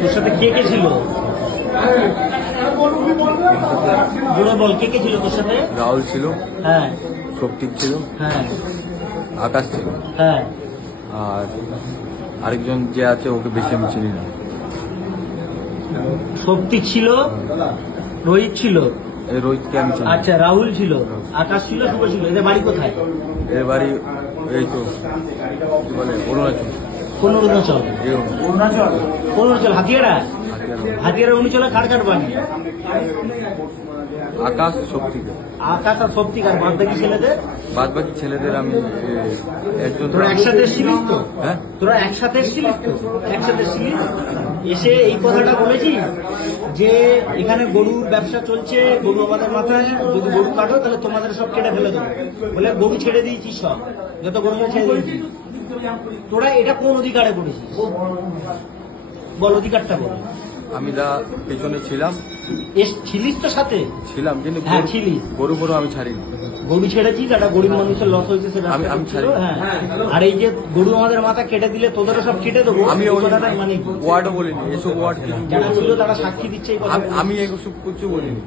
তোর সাথে কে কে ছিল? জোরে বল, কে কে ছিল তোর সাথে? রাহুল ছিল, হ্যাঁ শক্তিক ছিল, হ্যাঁ আকাশ ছিল, হ্যাঁ। আর আরেকজন যে আছে ওকে বেশি আমি চিনি না। শক্তি ছিল, রোহিত ছিল, এই রোহিতকে আমি চিনি না। আচ্ছা রাহুল ছিল, আকাশ ছিল, শুভ ছিল। এদের বাড়ি কোথায়? এর বাড়ি এই তো কি বলে অরুণাচল। কোন অরুণাচল? এই অরুণাচল, অরুণাচল হাতিয়ারা। হাতিয়ারা অরুণাচলে কার কার বাড়ি? আকাশ, শক্তিকে। আকাশ আর শক্তিক, আর বাদ বাকি ছেলেদের? বাদ বাকি ছেলেদের আমি একজন। তোরা একসাথে এসেছিলিস তো? হ্যাঁ, তোরা একসাথে এসেছিলিস তো? একসাথে এসেছিলিস, এসে এই কথাটা বলেছিস যে এখানে গরুর ব্যবসা চলছে, গরু আমাদের মাথায়, যদি গরু কাটো তাহলে তোমাদের সব কেটে ফেলে দেবো বলে গরু ছেড়ে দিয়েছিস, সব যত গরু ছেড়ে দিয়েছিস। তোরা এটা কোন অধিকারে করেছিস বল, অধিকারটা বল। আমি দা পেছনে ছিলাম, ছিলিস তো সাথে? ছিলাম কিন্তু হ্যাঁ ছিলিস। গরু আমি ছাড়িনি। গরু ছেড়েছিস, একটা গরিব মানুষের লস হয়েছে সেটা আমি ছাড়ি। হ্যাঁ। আর এই যে গরু আমাদের মাথা কেটে দিলে তোদেরও সব কেটে দেবো, আমি এই কথাটাই মানে কি? ওয়ার্ডও বলিনি, এসব ওয়ার্ড কিছু যারা ছিল তারা সাক্ষী দিচ্ছে এই কথা। আমি এসব কিছু বলিনি,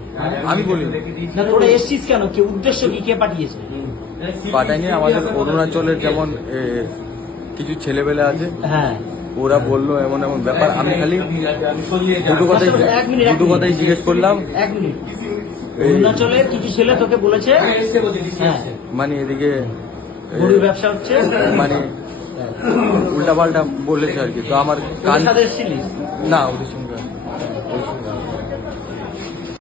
আমি বলিনি। না তোরা এসছিস কেন? কে উদ্দেশ্য কি? কে পাঠিয়েছে? পাঠায়নি। আমাদের অরুণাচলের যেমন কিছু ছেলেবেলা আছে, হ্যাঁ ওরা বললো এমন এমন ব্যাপার। আমি খালি দুটো কথাই জিজ্ঞেস করলাম। এক মিনিট, অরুণাচলের কিছু ছেলে তোকে বলেছে হ্যাঁ মানে এদিকে গরুর ব্যবসা হচ্ছে, মানে উল্টা পাল্টা বলেছে আর কি। তো আমার কান সাথে এসেছিলিস? না, ওদের সঙ্গে